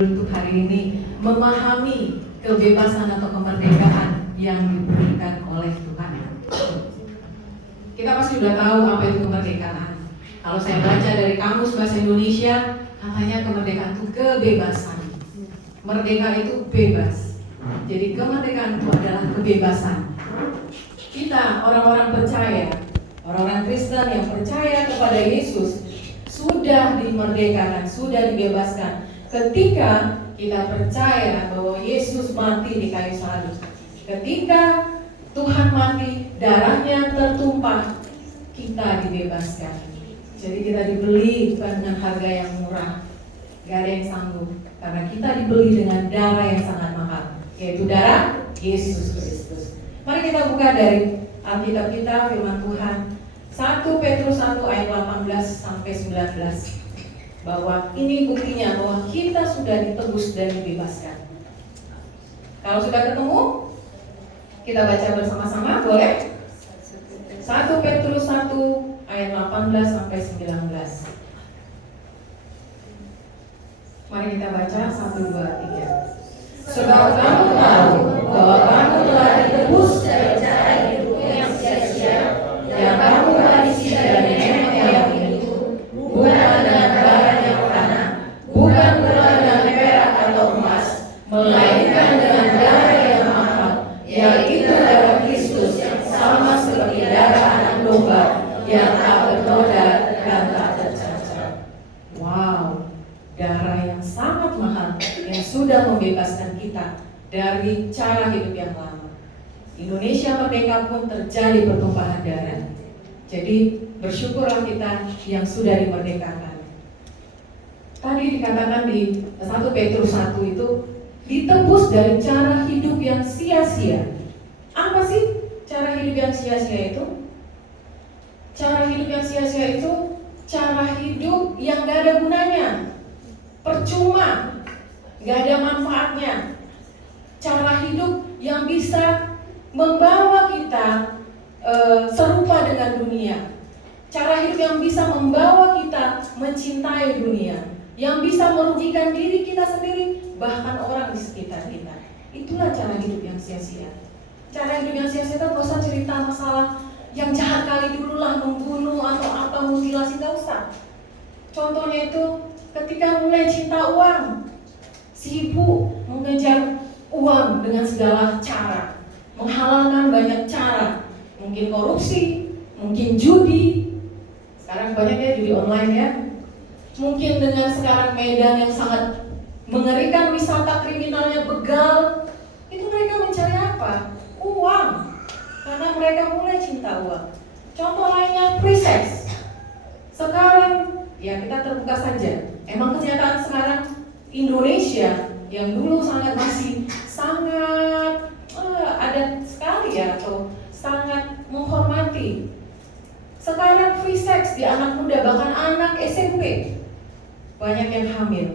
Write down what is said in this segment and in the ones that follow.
untuk hari ini memahami kebebasan atau kemerdekaan yang diberikan oleh Tuhan. Kita pasti sudah tahu apa itu kemerdekaan. Kalau saya baca dari Kamus Bahasa Indonesia, katanya kemerdekaan itu kebebasan. Merdeka itu bebas. Jadi kemerdekaan itu adalah kebebasan. Kita orang-orang percaya, orang-orang Kristen yang percaya kepada Yesus sudah dimerdekakan, sudah dibebaskan ketika kita percaya bahwa Yesus mati di kayu salib. Ketika Tuhan mati, darahnya tertumpah, kita dibebaskan. Jadi kita dibeli dengan harga yang murah. Gak ada yang sanggup, karena kita dibeli dengan darah yang sangat mahal, yaitu darah Yesus Kristus. Mari kita buka dari Alkitab kita, firman Tuhan 1 Petrus 1 ayat 18 sampai 19. Bahwa ini buktinya bahwa kita sudah ditebus dan dibebaskan. Kalau sudah ketemu, kita baca bersama-sama, boleh? 1 Petrus 1 ayat 18 sampai 19. Mari kita baca 1, 2, 3. Sebab kamu tahu bahwa kamu telah ditebus dari cara hidup yang sia-sia yang kamu warisi dari nenek moyang itu, bukan dengan barang yang tanah, bukan pula dengan perak atau emas, melainkan dengan darah yang mahal, yaitu darah Kristus yang sama seperti darah anak domba yang tak bernoda dan tak tercacat. Wow, darah yang sangat mahal yang sudah membebaskan kita dari cara hidup yang lama. Indonesia merdeka pun terjadi pertumpahan darah. Jadi bersyukurlah kita yang sudah dimerdekakan. Tadi dikatakan di 1 Petrus 1 itu ditebus dari cara hidup yang sia-sia. Apa sih cara hidup yang sia-sia itu? Cara hidup yang sia-sia itu cara hidup yang gak ada gunanya, percuma, gak ada manfaatnya. Cara hidup yang bisa membawa kita serupa dengan dunia. Cara hidup yang bisa membawa kita mencintai dunia, yang bisa merugikan diri kita sendiri, bahkan orang di sekitar kita. Itulah cara hidup yang sia-sia. Cara hidup yang sia-sia itu gak usah cerita masalah yang jahat kali dulu lah, membunuh atau apa, mutilasi, gak usah. Contohnya itu ketika mulai cinta uang, sibuk mengejar uang dengan segala cara, menghalalkan banyak cara, mungkin korupsi, mungkin judi. Sekarang banyak ya judi online ya. Mungkin dengan sekarang medan yang sangat mengerikan, wisata kriminalnya begal. Itu mereka mencari apa? Uang. Karena mereka mulai cinta uang. Contoh lainnya free sex. Sekarang ya kita terbuka saja. Emang kenyataan sekarang Indonesia yang dulu masih sangat adat sekali ya, atau sangat menghormati. Sekarang free sex di anak muda, bahkan anak SMP banyak yang hamil.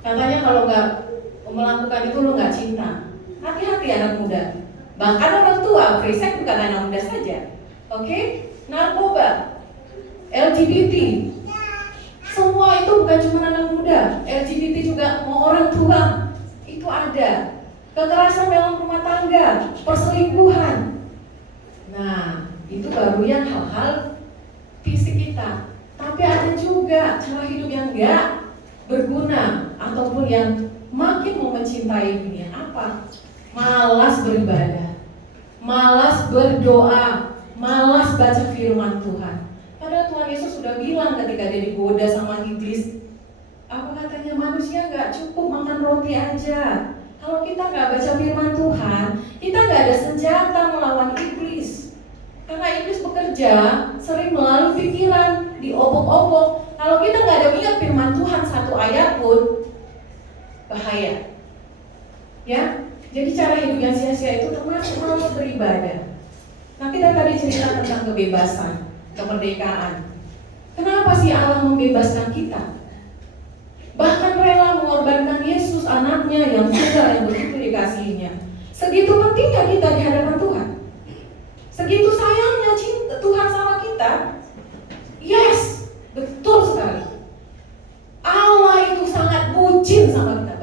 Katanya kalau nggak melakukan itu lo nggak cinta. Hati-hati anak muda. Bahkan orang tua, free sex bukan anak muda saja. Oke? Narkoba, LGBT, semua itu bukan cuma anak muda. LGBT juga mau orang tua. Itu ada. Kekerasan dalam rumah tangga, perselingkuhan. Nah, itu baru yang hal-hal fisik kita. Tapi ada juga cara hidup yang enggak berguna, ataupun yang makin mau mencintai dunia. Apa? Malas beribadah, malas berdoa, malas baca firman Tuhan. Padahal Tuhan Yesus sudah bilang ketika dia digoda sama iblis, apa katanya, manusia gak cukup makan roti aja. Kalau kita gak baca firman Tuhan, kita gak ada senjata melawan iblis. Karena iblis bekerja sering melalui pikiran, diobok-obok. Kalau kita gak ada ingat firman Tuhan satu ayat pun, bahaya. Ya, jadi cara hidup yang sia-sia itu termasuk malas beribadah. Nah, kita tadi cerita tentang kebebasan, kemerdekaan. Kenapa sih Allah membebaskan kita? Bahkan rela mengorbankan Yesus anaknya yang tunggal yang begitu dikasihinya. Segitu pentingnya kita di hadapan Tuhan. Segitu sayangnya cinta Tuhan sama kita. Yes, betul sekali. Allah itu sangat bucin sama kita.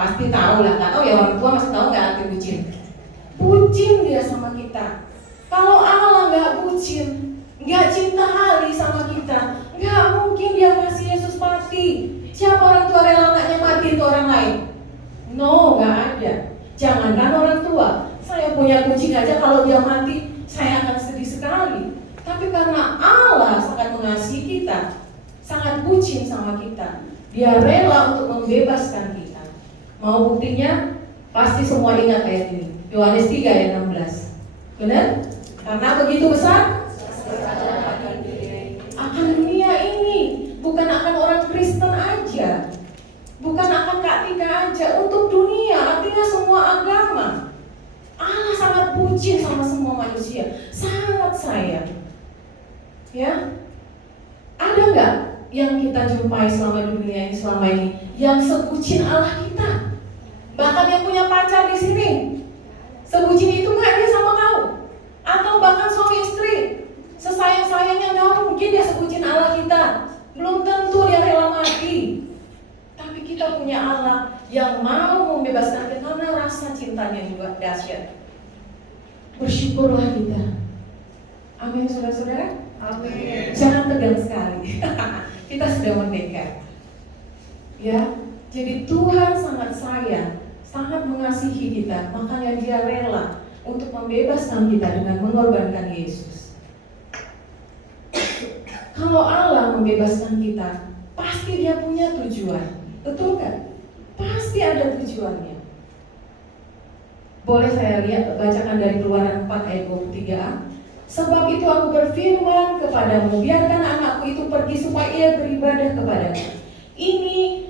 Pasti tahu lah, nggak tahu ya orang tua masih tahu nggak arti bucin? Bucin dia sama kita. Kalau Allah nggak bucin, nggak cinta kali sama kita, nggak mungkin dia kasih Yesus mati. Siapa orang tua rela anaknya mati untuk orang lain? No, nggak ada. Jangankan orang tua, saya punya kucing aja kalau dia mati, saya akan sedih sekali. Tapi karena Allah sangat mengasihi kita, sangat bucin sama kita, dia rela untuk membebaskan kita. Mau buktinya? Pasti semua ingat ayat ini, Yohanes 3 ayat 16. Benar? Karena begitu besar akan dunia ini, bukan akan orang Kristen aja, bukan akan Kak Tika aja, untuk dunia, artinya semua agama. Allah sangat bucin sama semua manusia, sangat sayang. Ya, ada nggak yang kita jumpai selama di dunia ini selama ini yang sebucin Allah kita? Bahkan yang punya pacar di sini, sebucin itu nggak dia sama kau? Atau bahkan suami istri, sesayang-sayangnya nggak mungkin dia sebucin Allah kita. Belum tentu dia rela mati. Tapi kita punya Allah yang mau membebaskan kita karena rasa cintanya juga dahsyat. Bersyukurlah kita. Amin, saudara-saudara. Amin. Jangan tegang sekali. Kita sudah merdeka. Ya, jadi Tuhan sangat sayang, sangat mengasihi kita, makanya Dia rela untuk membebaskan kita dengan mengorbankan Yesus. Kalau Allah membebaskan kita, pasti Dia punya tujuan. Betul kan? Pasti ada tujuannya. Boleh saya bacakan dari Keluaran 4 ayat 23a. Sebab itu aku berfirman kepadamu, biarkan anakku itu pergi supaya ia beribadah kepadamu. Ini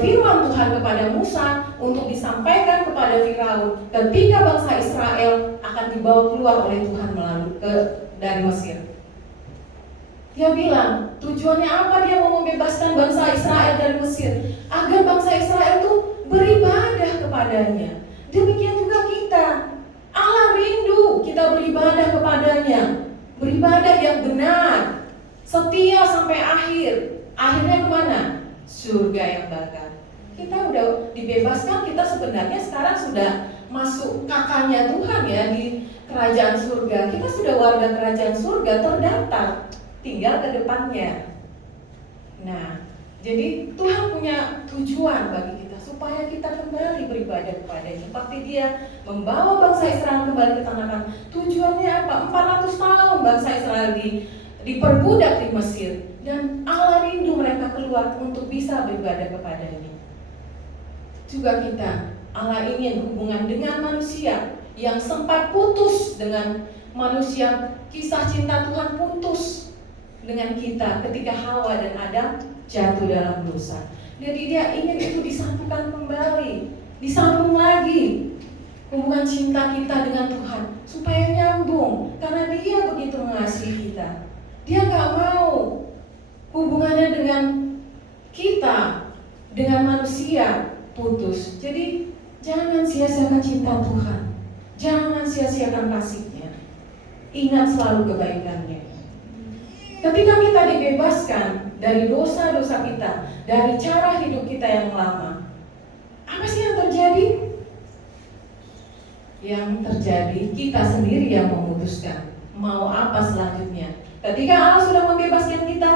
firman Tuhan kepada Musa untuk disampaikan kepada Firaun ketika bangsa Israel akan dibawa keluar oleh Tuhan dari Mesir. Dia bilang, tujuannya apa dia mau membebaskan bangsa Israel dari Mesir? Agar bangsa Israel itu beribadah kepadanya. Demikian juga kita. Allah rindu kita beribadah kepadanya, beribadah yang benar, setia sampai akhir. Akhirnya kemana? Surga yang bakal. Kita udah dibebaskan, kita sebenarnya sekarang sudah masuk kakaknya Tuhan ya di kerajaan surga. Kita sudah warga kerajaan surga, terdaftar, tinggal ke depannya. Nah, jadi Tuhan punya tujuan bagi kita supaya kita kembali beribadah kepadanya. Seperti Dia membawa bangsa Israel kembali ke tanah Kanaan. Tujuannya apa? 400 tahun bangsa Israel diperbudak di Mesir, dan Allah rindu mereka keluar untuk bisa beribadah kepadanya. Juga kita, Allah ingin hubungan dengan manusia yang sempat putus dengan manusia. Kisah cinta Tuhan putus dengan kita ketika Hawa dan Adam jatuh dalam dosa. Jadi Dia ingin itu disatukan kembali, disambung lagi hubungan cinta kita dengan Tuhan supaya nyambung, karena Dia begitu mengasihi kita. Dia gak mau hubungannya dengan kita, dengan manusia putus. Jadi jangan sia-siakan cinta Tuhan, jangan sia-siakan kasih-Nya. Ingat selalu kebaikan-Nya. Ketika kita dibebaskan dari dosa-dosa kita, dari cara hidup kita yang lama, apa sih yang terjadi? Yang terjadi kita sendiri yang memutuskan mau apa selanjutnya. Ketika Allah sudah membebaskan kita,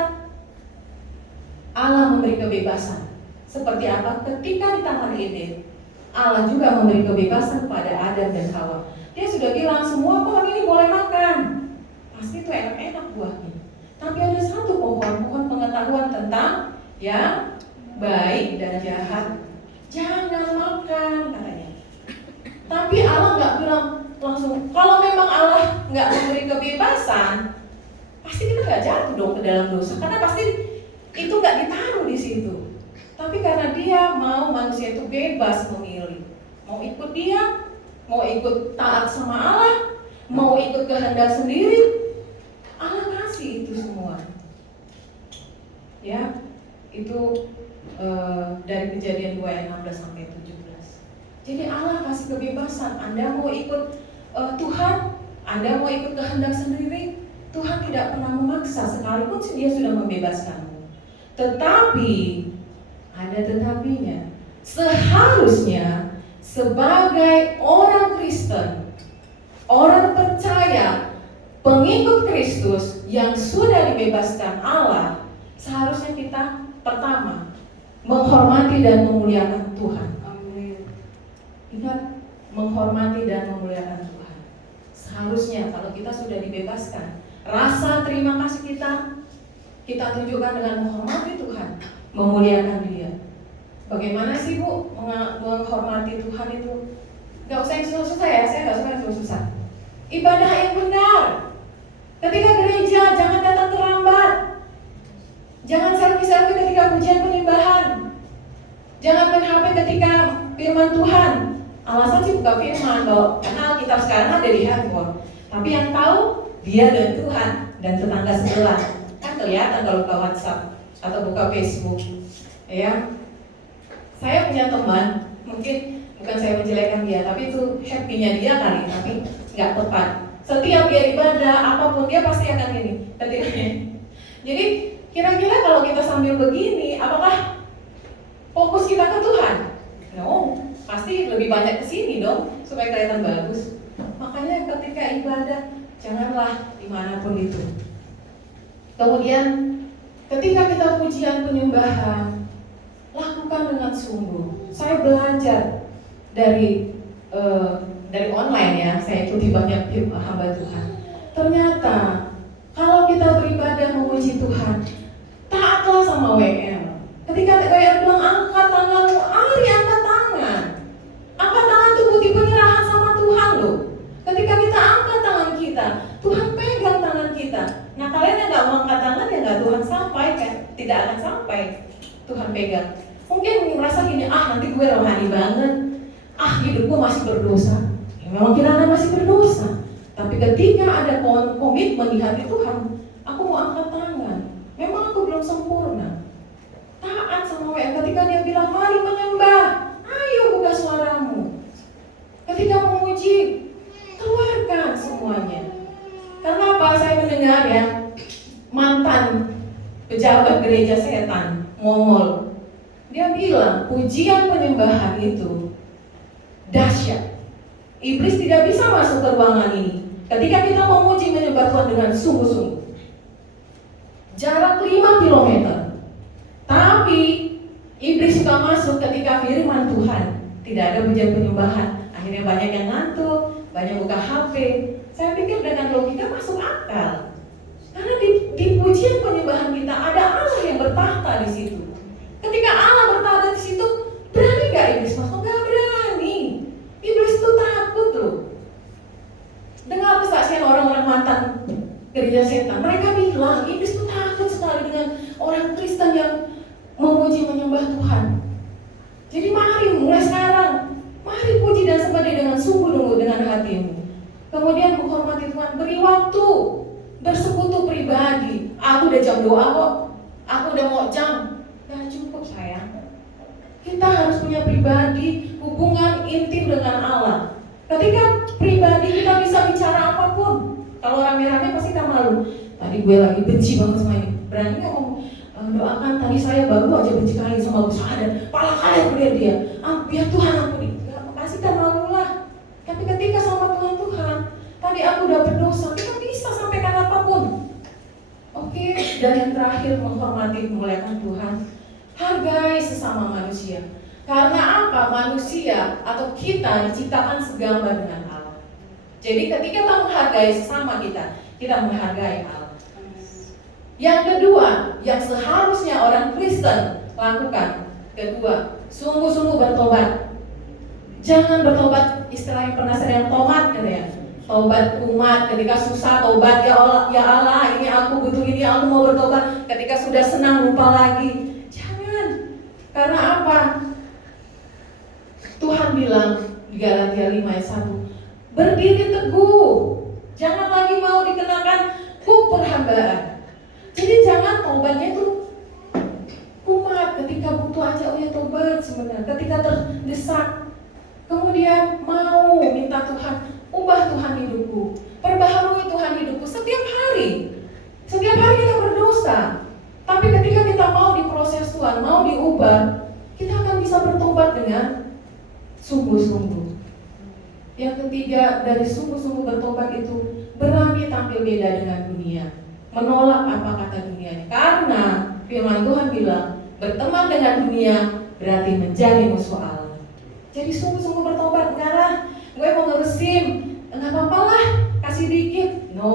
Allah memberi kebebasan. Seperti apa? Ketika di Taman Eden, Allah juga memberi kebebasan kepada Adam dan Hawa. Dia sudah bilang semua pohon ini boleh makan, pasti itu enak-enak buahnya. Tapi ada satu pohon pengetahuan tentang yang baik dan jahat, jangan makan katanya. Tapi Allah nggak bilang langsung. Kalau memang Allah nggak memberi kebebasan, pasti kita nggak jatuh dong ke dalam dosa, karena pasti itu nggak ditaruh di situ. Tapi karena Dia mau manusia itu bebas memilih, mau ikut Dia, mau ikut taat sama Allah, mau ikut kehendak sendiri, Allah kasih itu semua. Ya, itu dari Kejadian 2 ayat 16 sampai 17. Jadi Allah kasih kebebasan. Anda mau ikut Tuhan, Anda mau ikut kehendak sendiri, Tuhan tidak pernah memaksa, sekalipun Dia sudah membebaskanmu. Tetapi ada tetapinya. Seharusnya sebagai orang Kristen, orang percaya, pengikut Kristus yang sudah dibebaskan Allah, seharusnya kita pertama menghormati dan memuliakan Tuhan. Ingat, menghormati dan memuliakan Tuhan. Seharusnya kalau kita sudah dibebaskan, rasa terima kasih kita tunjukkan dengan menghormati Tuhan, memuliakan Dia. Bagaimana sih Bu menghormati Tuhan itu? Gak usah yang susah-susah ya, saya gak suka yang susah. Ibadah yang benar. Ketika gereja jangan datang terlambat. Jangan selfie-selfie ketika pujian penyembahan. Jangan main HP ketika firman Tuhan. Alasan sih buka firman loh, karena Alkitab sekarang ada di handphone. Tapi yang tahu dia dan Tuhan dan tetangga sebelah. Kan kelihatan kalau buka WhatsApp atau buka Facebook. Ya. Saya punya teman, mungkin bukan saya menjelekkan dia, tapi itu happy-nya dia kali, tapi nggak tepat. Setiap dia ibadah, apapun dia pasti akan gini, ketikanya. Jadi kira-kira kalau kita sambil begini, apakah fokus kita ke Tuhan? No, pasti lebih banyak ke sini dong, supaya kelihatan bagus. Makanya ketika ibadah, janganlah dimanapun itu. Kemudian, ketika kita pujian penyembahan, lakukan dengan sungguh. Saya belajar dari online ya, saya ikuti banyak hamba Tuhan. Ternyata kalau kita beribadah memuji Tuhan, taatlah sama WM. Ketika WM bilang angkat tanganmu, Ari angkat tangan. Angkat tangan itu bukti penyerahan sama Tuhan loh. Ketika kita angkat tangan kita, Tuhan pegang tangan kita. Nah kalian yang nggak mau angkat tangan ya nggak Tuhan sampai kan, tidak akan sampai Tuhan pegang. Mungkin merasa gini, nanti gue rohani banget, hidupku masih berdosa. Ya, memang kita masih berdosa. Tapi ketika ada komitmen di hati Tuhan, aku mau angkat tangan. Memang aku belum sempurna. Taat sama WM ketika dia bilang, mari menyembah, ayo buka suaramu. Ketika memuji, keluarkan semuanya. Karena apa? Saya mendengar ya, mantan pejabat gereja setan, Mongol. Dia bilang pujian penyembahan itu dahsyat. Iblis tidak bisa masuk ke ruangan ini ketika kita memuji menyembah Tuhan dengan sungguh-sungguh. Jarak 5 km. Tapi iblis suka masuk ketika firman Tuhan tidak ada pujian penyembahan. Akhirnya banyak yang ngantuk, banyak buka HP. Saya pikir dengan logika masuk akal. Karena di pujian penyembahan kita ada Allah yang bertahta di situ. Ketika Allah bertahta di situ, berani gak iblis masuk? Gak berani. Iblis itu takut loh. Dengar kesaksian orang-orang mantan gereja setan. Mereka bilang iblis itu takut sekali dengan orang Kristen yang memuji menyembah Tuhan. Jadi mari mulai sekarang, mari puji dan sembah Dia dengan sungguh-sungguh dengan hatimu. Kemudian menghormati Tuhan, beri waktu bersekutu pribadi. Aku udah jam doa kok. Aku udah mau jam. Gak cukup sayang. Kita harus punya pribadi, hubungan intim dengan Allah. Ketika pribadi kita bisa bicara apapun. Kalau rame-rame pasti kita malu. Tadi gue lagi benci banget sama ini. Berani gak ngomong, doakan tadi saya baru aja benci kali sama Gus Hadan. Pala kalian beliau dia. Biar Tuhan ampuni. Pasti kita malu lah. Tapi ketika sama Tuhan, tadi aku udah berdosa. Kita bisa sampaikan apapun. Oke, dan yang terakhir menghormati memuliakan Tuhan. Hargai sesama manusia. Karena apa? Manusia atau kita diciptakan segambar dengan Allah. Jadi ketika kita menghargai sesama kita menghargai Allah. Yang kedua, yang seharusnya orang Kristen lakukan. Kedua, sungguh-sungguh bertobat. Jangan bertobat istilah yang pernah saya tomat gitu ya. Tobat umat ketika susah tobat, ya Allah ini aku butuh ini, aku mau bertobat. Ketika sudah senang lupa lagi. Karena apa? Tuhan bilang di Galatia 5 ayat 1, berdiri teguh, jangan lagi mau dikenakan hukum perhambaan. Jadi jangan tobatnya itu kumat ketika butuh aja, ya tobat sebenarnya. Ketika terdesak, kemudian mau minta Tuhan, ubah Tuhan hidupku, perbaharui Tuhan hidupku setiap hari. Setiap hari kita berdosa. Tapi ketika kita mau diproses Tuhan, mau diubah, kita akan bisa bertobat dengan sungguh-sungguh. Yang ketiga, dari sungguh-sungguh bertobat itu berani tampil beda dengan dunia, menolak apa kata dunia. Karena firman Tuhan bilang, berteman dengan dunia berarti menjadi musuh Allah. Jadi sungguh-sungguh bertobat, enggak lah, gue mau ngeresim, enggak apa-apa lah, kasih dikit. No,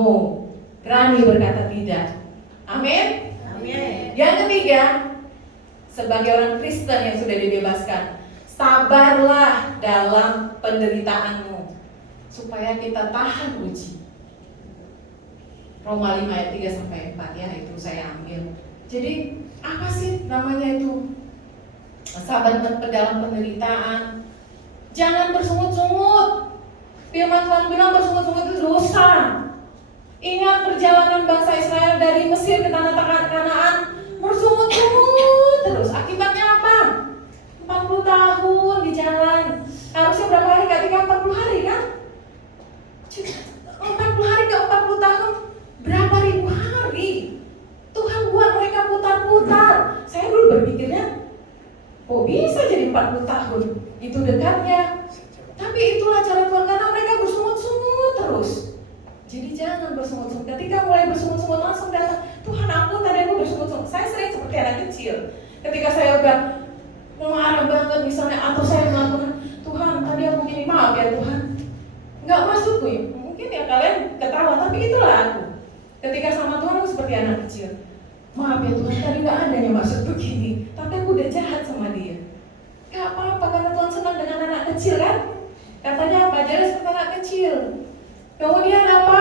berani berkata tidak. Amin. Amin. Yang ketiga, sebagai orang Kristen yang sudah dibebaskan, sabarlah dalam penderitaanmu supaya kita tahan uji. Roma 5 ayat 3-4 ya, itu saya ambil. Jadi apa sih namanya itu? Sabar dalam penderitaan. Jangan bersungut-sungut. Firman Tuhan bilang bersungut-sungut itu dosa. Ingat perjalanan bangsa Israel dari Mesir ke tanah Kanaan, bersungut-sungut terus. Akibatnya apa? 40 tahun di jalan. Harusnya berapa hari? Ketika 40 hari kan? 40 hari ke 40 tahun, berapa ribu hari? Tuhan buat mereka putar-putar. Saya dulu berpikirnya, kok bisa jadi 40 tahun? Itu dekatnya. Tapi itulah cara Tuhan, karena mereka bersungut-sungut terus. Jadi jangan bersungut-sungut. Ketika mulai bersungut-sungut langsung datang, Tuhan ampun, tadi aku bersungut-sungut. Saya sering seperti anak kecil. Ketika saya udah marah banget misalnya, atau saya melakukan, Tuhan tadi aku gini, maaf ya Tuhan. Nggak masuk gue. Mungkin ya kalian ketawa, tapi itulah aku. Ketika sama Tuhan aku seperti anak kecil. Maaf ya Tuhan, tadi nggak ada yang maksud begini, tapi aku udah jahat sama dia. Gak apa-apa, karena Tuhan senang dengan anak kecil kan? Katanya apa? Jadi seperti anak kecil. Kemudian apa?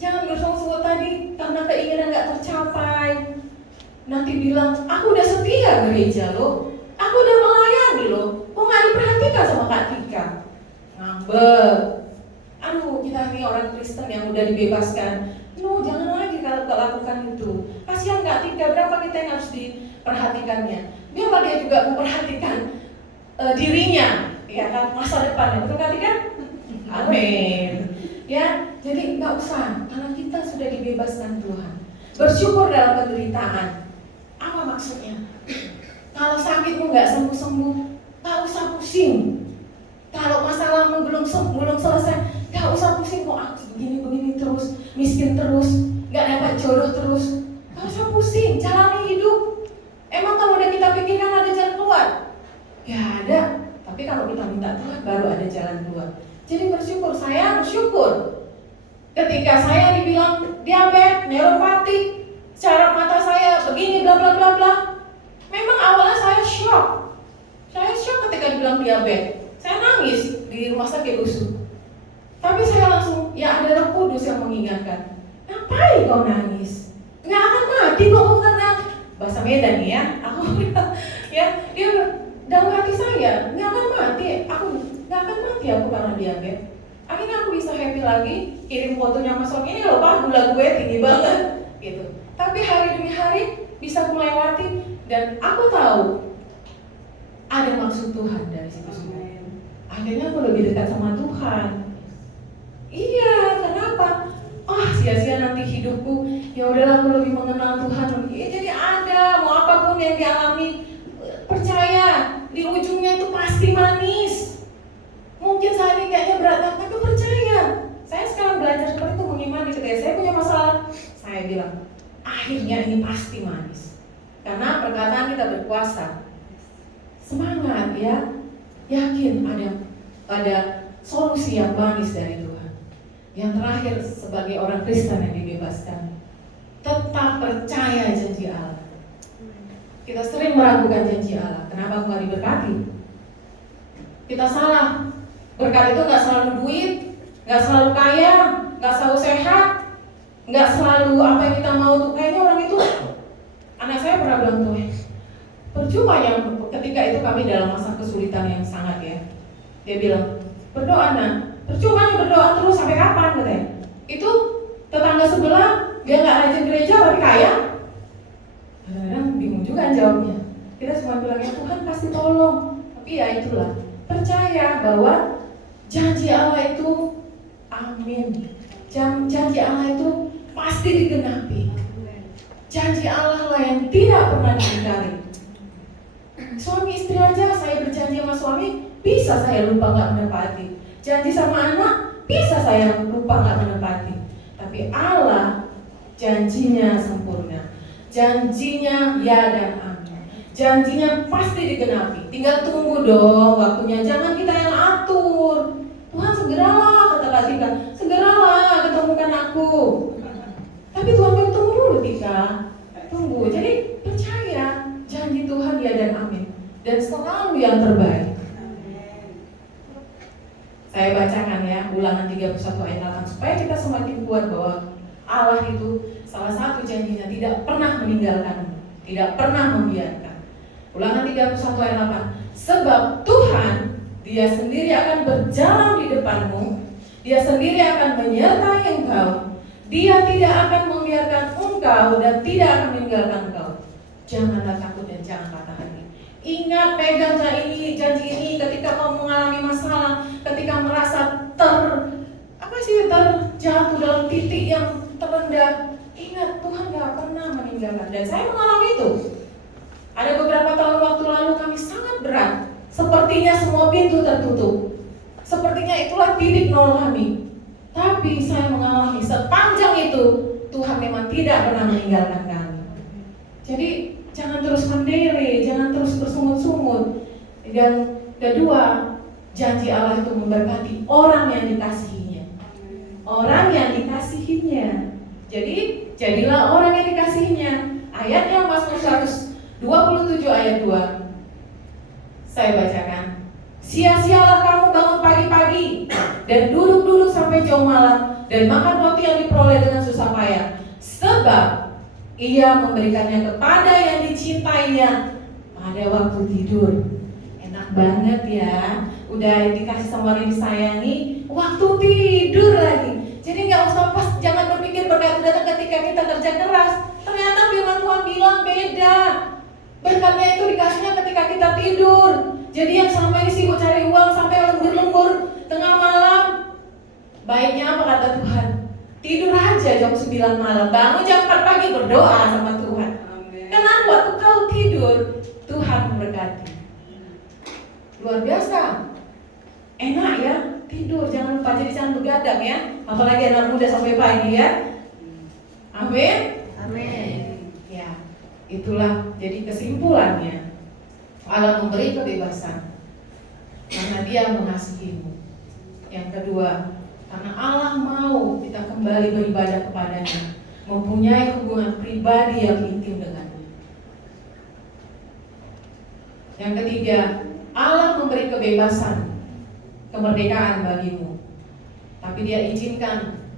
Jangan bersungut-sungut tadi karena keinginan gak tercapai. Nanti bilang, aku udah setia gereja loh, aku udah melayani loh, kok gak diperhatikan sama Kak Tika? Ngambek. Aduh, kita ini orang Kristen yang udah dibebaskan. No, jangan lagi kalau lakukan itu. Kasihan Kak Tika, berapa kita yang harus diperhatikannya. Biarlah dia juga memperhatikan dirinya, ya kan, masa depannya. Betul Kak Tika? Amin. Ya, jadi nggak usah, karena kita sudah dibebaskan Tuhan. Bersyukur dalam penderitaan. Apa maksudnya? Kalau sakitmu nggak sembuh-sembuh, nggak usah pusing. Kalau masalahmu belum selesai, nggak usah pusing. Kok aku begini terus, miskin terus, nggak dapat jodoh terus, nggak usah pusing. Jalani hidup. Emang kalau udah kita pikirkan ada jalan keluar? Nggak ada. Tapi kalau kita minta Tuhan, baru ada jalan keluar. Jadi bersyukur, saya bersyukur. Ketika saya dibilang diabetes, neuropati, cara mata saya begini, bla bla bla bla. Memang awalnya saya shock. Saya shock ketika dibilang diabetes. Saya nangis di rumah sakit USU. Tapi saya langsung, ya ada Roh Kudus yang mengingatkan. Ngapain kau nangis? Nggak akan mati kok karena bahasa Medan nih ya. Aku ya, dia dalam hati saya nggak akan mati. Nggak akan mati aku karena diabetes. Akhirnya aku bisa happy lagi, kirim fotonya sama suami, ini loh Pak, gula gue tinggi banget gitu. Tapi hari demi hari bisa aku melewati, dan aku tahu ada maksud Tuhan dari situ semua. Akhirnya aku lebih dekat sama Tuhan. Iya, kenapa? Sia-sia nanti hidupku. Ya udahlah, aku lebih mengenal Tuhan. Ya, jadi ada, mau apapun yang dialami, percaya di ujungnya itu pasti manis. Mungkin saat ini kayaknya berat, tapi percaya. Saya sekarang belajar seperti itu, mengimani. Ketika saya punya masalah, saya bilang, akhirnya ini pasti manis. Karena perkataan kita berkuasa. Semangat ya, yakin ada solusi yang manis dari Tuhan. Yang terakhir, sebagai orang Kristen yang dibebaskan, tetap percaya janji Allah. Kita sering meragukan janji Allah. Kenapa nggak diberkati? Kita salah. Berkat itu nggak selalu duit, nggak selalu kaya, nggak selalu sehat, nggak selalu apa yang kita mau tuh. Kayaknya orang itu, anak saya pernah bilang tuh, percuma yang ketika itu kami dalam masa kesulitan yang sangat ya. Dia bilang, berdoa nak, percuma yang berdoa terus sampai kapan katanya? Itu tetangga sebelah dia nggak rajin gereja tapi kaya. Kadang-kadang bingung juga jawabnya. Kita semua bilang ya Tuhan pasti tolong, tapi ya itulah, percaya bahwa janji Allah itu amin. Janji Allah itu pasti digenapi. Janji Allah lah yang tidak pernah diingkari. Suami istri aja, saya berjanji sama suami, bisa bisa saya lupa nggak menepati. Janji sama anak, bisa saya lupa nggak menepati. Tapi Allah janjinya sempurna. Janjinya ya dan amin. Janjinya pasti digenapi. Tinggal tunggu dong waktunya. Jangan kita yang atur. Tuhan segeralah, kata Kak Tika, segeralah ketemukan aku. Tapi Tuhan bilang tunggu dulu Tika. Tunggu. Jadi percaya janji Tuhan ya dan amin. Dan selalu yang terbaik. Saya bacakan ya Ulangan 31 ayat 8 supaya kita semakin kuat bahwa Allah itu salah satu janjinya tidak pernah meninggalkan, tidak pernah membiarkan. Ulangan 31 ayat 8. Sebab Tuhan Dia sendiri akan berjalan di depanmu, Dia sendiri akan menyertai engkau. Dia tidak akan membiarkan engkau dan tidak akan meninggalkan engkau. Janganlah takut dan jangan patah hati. Ingat, pegang janji ini ketika kau mengalami masalah, ketika merasa terjatuh dalam titik yang terendah. Ingat, Tuhan gak pernah meninggalkan. Dan saya mengalami itu. Ada beberapa tahun waktu lalu kami sangat berat. Sepertinya semua pintu tertutup. Sepertinya itulah titik nol kami. Tapi saya mengalami sepanjang itu Tuhan memang tidak pernah meninggalkan kami. Jadi jangan terus mendele, jangan terus bersungut-sungut. Dan kedua, janji Allah itu memberkati orang yang dikasihinya. Orang yang dikasihinya. Jadi jadilah orang yang dikasihinya. Ayatnya Mazmur 127 ayat 2. Saya bacakan. Sia-sialah kamu bangun pagi-pagi dan duduk-duduk sampai jauh malam dan makan roti yang diperoleh dengan susah payah. Sebab Ia memberikannya kepada yang dicintainya pada waktu tidur. Enak banget ya. Udah dikasih sama Rini saya nih, waktu tidur lagi. Jadi nggak usah pas, jangan berpikir berkat datang ketika kita kerja keras. Ternyata firman Tuhan bilang beda. Berkatnya itu dikasihnya ketika kita tidur. Jadi yang selama ini sibuk cari uang sampai lembur-lembur tengah malam, baiknya apa kata Tuhan? Tidur aja jam 9 malam, bangun jam 4 pagi berdoa sama Tuhan. Kenapa? Waktu kau tidur, Tuhan memberkati. Luar biasa. Enak ya, tidur, jangan lupa, jadi jangan begadang ya. Apalagi anak muda sampai pagi ya. Amin. Amin. Ya, itulah jadi kesimpulannya. Allah memberi kebebasan karena Dia mengasihimu. Yang kedua, karena Allah mau kita kembali beribadah kepadanya, mempunyai hubungan pribadi yang intim dengannya. Yang ketiga, Allah memberi kebebasan, kemerdekaan bagimu. Tapi Dia izinkan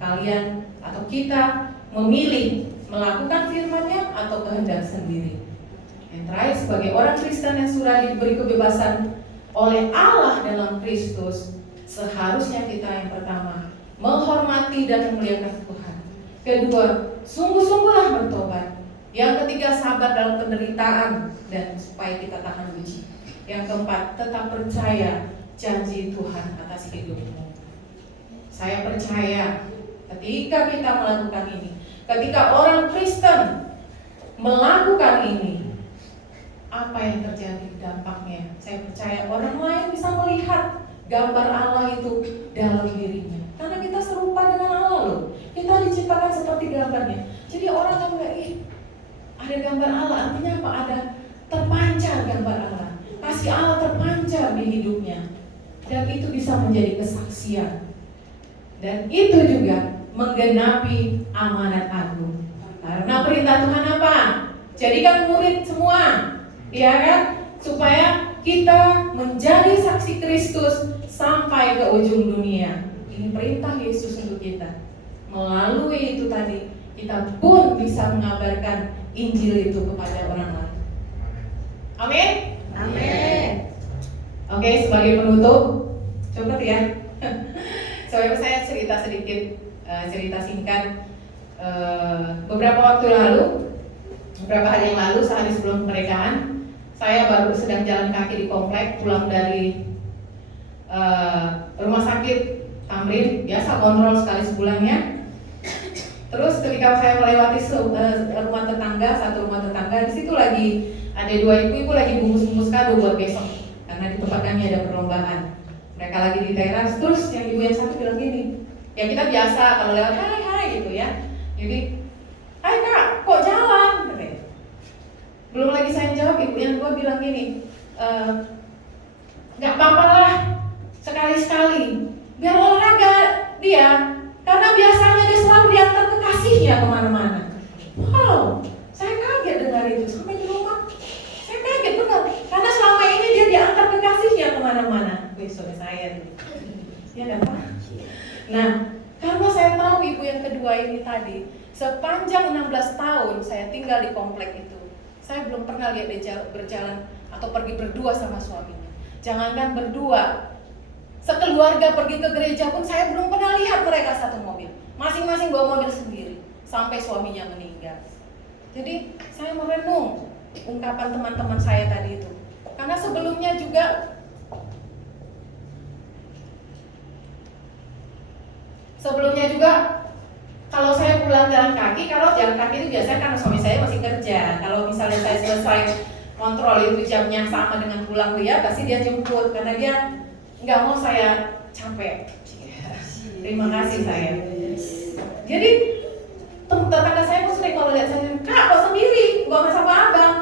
kalian atau kita memilih melakukan firman-Nya atau kehendak sendiri. Yang terakhir, sebagai orang Kristen yang sudah diberi kebebasan oleh Allah dalam Kristus, seharusnya kita yang pertama menghormati dan memuliakan Tuhan. Kedua, sungguh-sungguhlah bertobat. Yang ketiga, sabar dalam penderitaan dan supaya kita tahan uji. Yang keempat, tetap percaya janji Tuhan atas hidupmu. Saya percaya ketika kita melakukan ini, ketika orang Kristen melakukan ini, apa yang terjadi dampaknya? Saya percaya orang lain bisa melihat gambar Allah itu dalam dirinya. Karena kita serupa dengan Allah loh. Kita diciptakan seperti gambarnya. Jadi orang kan bilang, ada gambar Allah, artinya apa? Ada terpancar gambar Allah. Kasih Allah terpancar di hidupnya. Dan itu bisa menjadi kesaksian. Dan itu juga menggenapi amanat agung. Karena perintah Tuhan apa? Jadikan murid semua, ya kan? Supaya kita menjadi saksi Kristus sampai ke ujung dunia. Ini perintah Yesus untuk kita. Melalui itu tadi, kita pun bisa mengabarkan Injil itu kepada orang lain. Amin? Amin. Oke, sebagai penutup, coba ya. Saya cerita sedikit, cerita singkat. Beberapa waktu lalu, beberapa hari yang lalu, sehari sebelum kemerdekaan, saya baru sedang jalan kaki di komplek, pulang dari rumah sakit Tamrin, biasa kontrol sekali sebulannya. Terus ketika saya melewati rumah tetangga, satu rumah tetangga, di situ lagi ada dua ibu-ibu lagi bungkus-bungkus kado buat besok. karena di tempat kami ada perlombaan. Mereka lagi di teras, terus yang ibu yang satu bilang gini, ya kita biasa kalau lewat hai gitu ya. Jadi, hai kak, kok jalan? Katanya. Belum lagi saya jawab, ibu yang kedua bilang gini, nggak apa-apa lah, sekali-sekali, biar olahraga dia, karena biasanya dia selalu diantar kekasihnya kemana-mana. Wow, saya kaget dengar itu, sampai di rumah, saya kaget benar, karena selama ini dia diantar kekasihnya kemana-mana. Wih, suami saya nih, ya kan Pak? Nah, karena saya tahu ibu yang kedua ini tadi, sepanjang 16 tahun saya tinggal di komplek itu, saya belum pernah lihat dia berjalan atau pergi berdua sama suaminya. Jangankan berdua, sekeluarga pergi ke gereja pun saya belum pernah lihat mereka satu mobil. Masing-masing bawa mobil sendiri, sampai suaminya meninggal. Jadi saya merenung ungkapan teman-teman saya tadi itu. Karena sebelumnya juga kalau saya pulang jalan kaki, kalau jalan kaki itu biasanya karena suami saya masih kerja. Kalau misalnya saya selesai kontrol itu jamnya sama dengan pulang dia, pasti dia jemput karena dia nggak mau saya capek. Terima kasih saya. Jadi tetangga saya pun sering kalau lihat saya, kak kok sendiri, nggak sama abang.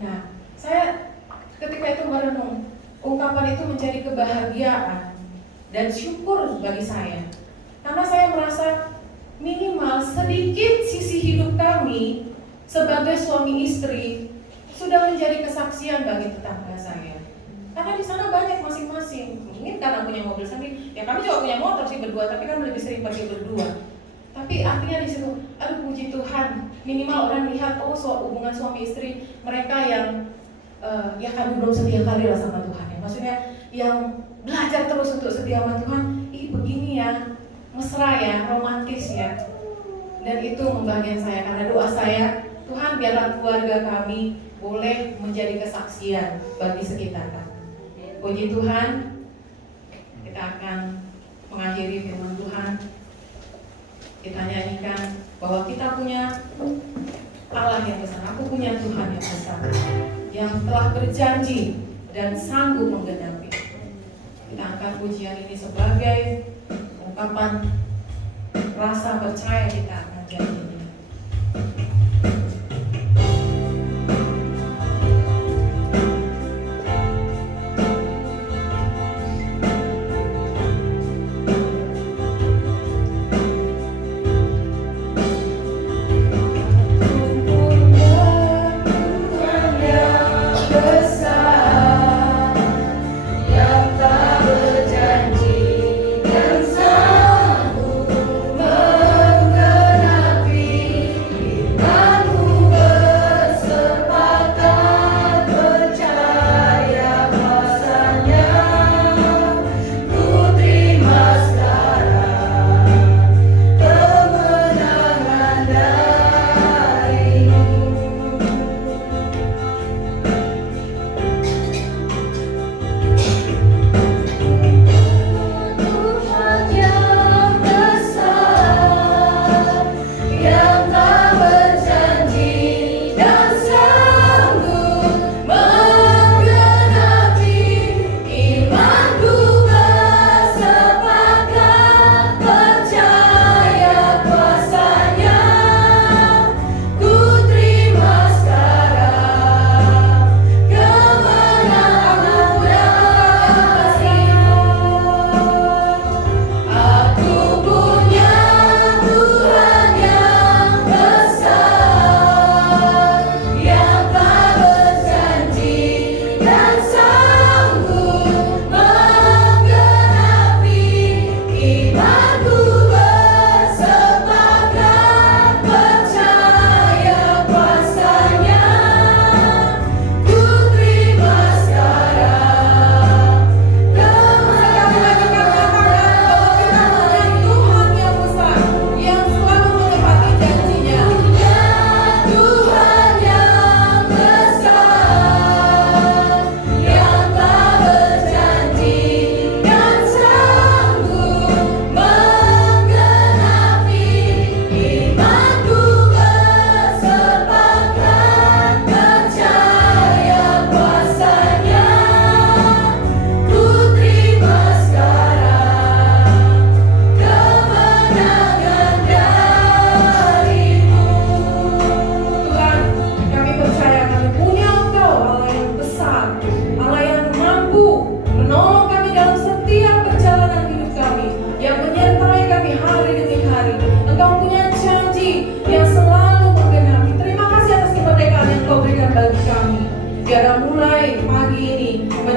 Nah, saya ketika itu merenung, ungkapan itu menjadi kebahagiaan dan syukur bagi saya. Karena saya merasa minimal sedikit sisi hidup kami sebagai suami istri sudah menjadi kesaksian bagi tetangga saya. Karena di sana banyak masing-masing. Mungkin karena punya mobil sendiri. Ya kami juga punya motor sih berdua, tapi kan lebih sering pergi berdua. Tapi artinya di situ, aduh puji Tuhan, minimal orang lihat hubungan suami istri mereka yang ya kami belum setia kali lah sama Tuhan ya. Maksudnya yang belajar terus untuk setia sama Tuhan. Ih begini ya, mesra ya, romantis ya. Dan itu membahagiakan saya karena doa saya, Tuhan biarlah keluarga kami boleh menjadi kesaksian bagi sekitar kami. Puji Tuhan, kita akan mengakhiri firman Tuhan. Kita nyanyikan bahwa kita punya Allah yang besar. Aku punya Tuhan yang besar, yang telah berjanji dan sanggup menggenapi. Kita angkat pujian ini sebagai ungkapan rasa percaya kita akan janjinya. Berjanji dan sanggup menggenapi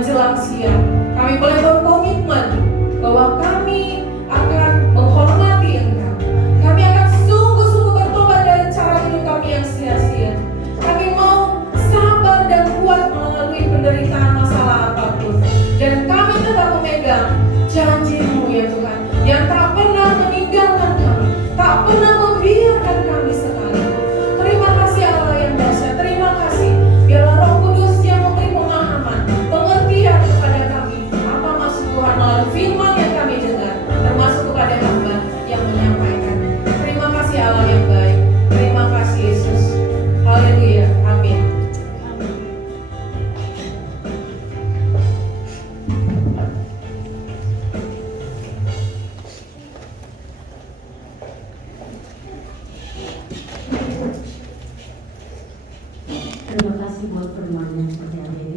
menjelang siang. Kami boleh berkomitmen bahwa kami akan menghormati Engkau. Kami akan sungguh-sungguh bertobat dari cara hidup kami yang sia-sia. Kami mau sabar dan kuat melalui penderitaan masalah apapun. Dan kami tetap memegang janji-Mu ya Tuhan, yang tak pernah meninggalkan kami, tak pernah membiarkan kami sekalipun. Terima kasih Allah yang dahsyat. Terima kasih biarlah Roh Kudus yang memberi pemahaman, pengertian kepada kami apa maksud Tuhan melalui firman yang kami dengar, termasuk kepada hamba yang menyampaikan. Terima kasih Allah yang baik. Terima kasih Yesus. Haleluya. Amin. Terima kasih buat firman yang seperti hari ini.